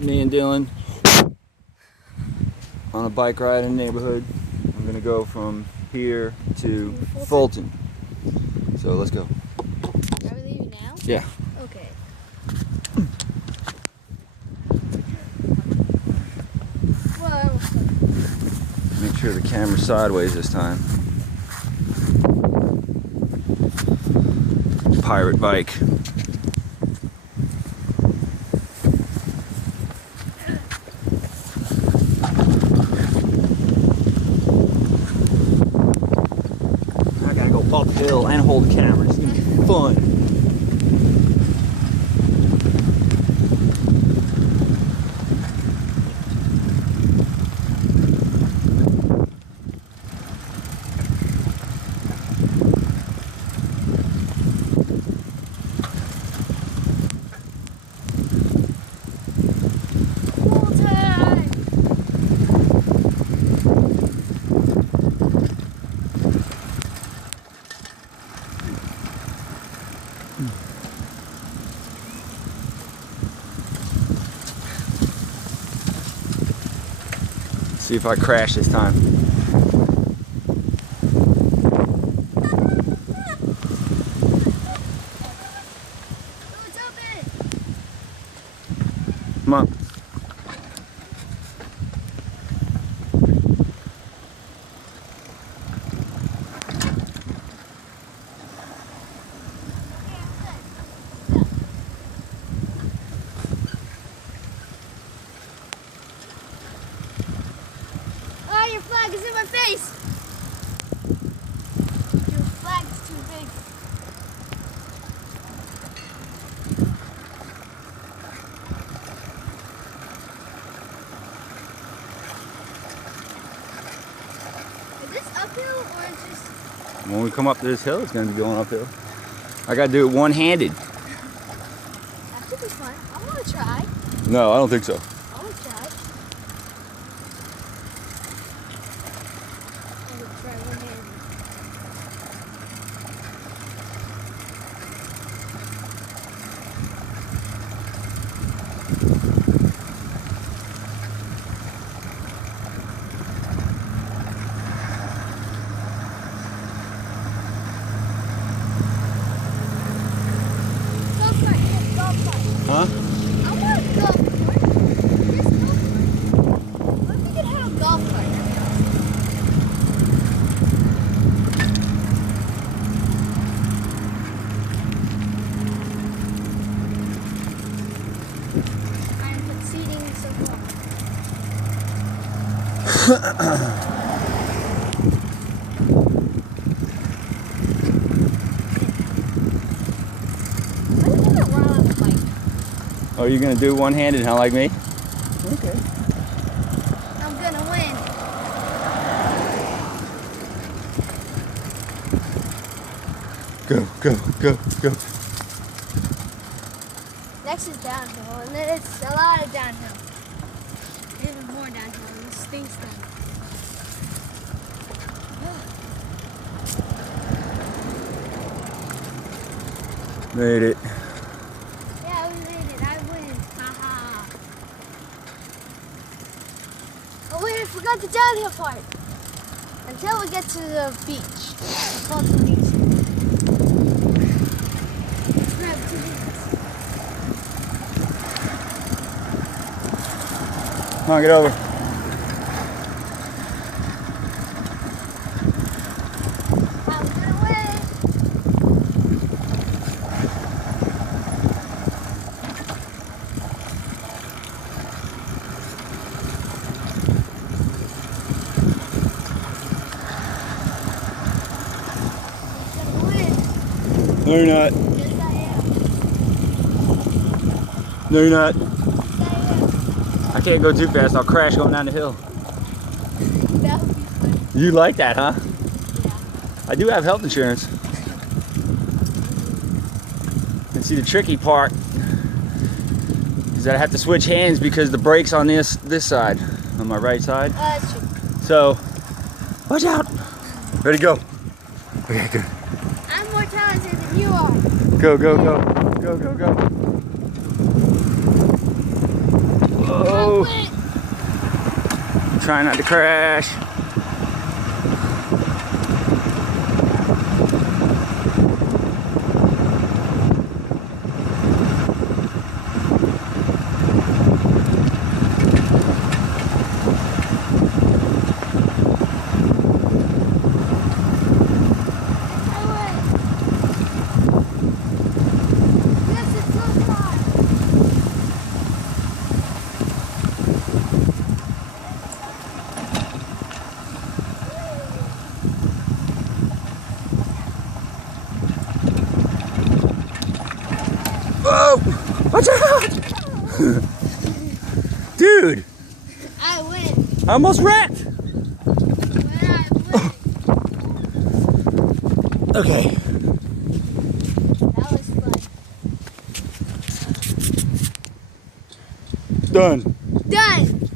Me and Dylan on a bike ride in the neighborhood. I'm gonna go from here to Fulton. So let's go. Are we leaving now? Yeah. Okay. Well, Make sure the camera's sideways this time. Pirate bike. I gotta go uphill and hold the camera. It's gonna be fun. full time. See if I crash this time. What's open? Come on. Oh, your flag is in my face. Your flag is too big. Is this uphill or is this? When we come up this hill, it's gonna be going uphill. I gotta do it one-handed. That should be fun. I want to try. No, I don't think so. I want to try. I want to try one-handed. Golf cart, yes, golf cart. Huh? I want a golf cart. Yes, golf cart. What if we could have a golf cart? That'd be awesome. I put seating so far. I'm gonna run on the bike. Oh, you're gonna do one-handed, huh, like me? Okay. I'm gonna win. Go, go, go, go. Next is downhill, and then it's a lot of downhill. Even more downhill, and this stinks down. Made it. Yeah, we made it. I win. Haha. Oh wait, I forgot the downhill part. Until we get to the beach. The Fulton Beach. Grab 2 minutes. Come on, get over. I'm gonna win. I'm gonna win. No, you're not. Yes, I am. No, you're not. Yes, I am. I can't go too fast. I'll crash going down the hill. That would be fun. You like that, huh? Yeah. I do have health insurance. And see, the tricky part is that I have to switch hands because the brake's on this side, on my right side. That's true. So, watch out. Ready, go. Okay, good. I'm more talented than you are. Go, go, go. Go, go, go. Whoa. Oh, wait. try not to crash. Whoa! Watch out! Dude, I win. I almost wrecked. But I win. Okay. That was fun. Done. Done.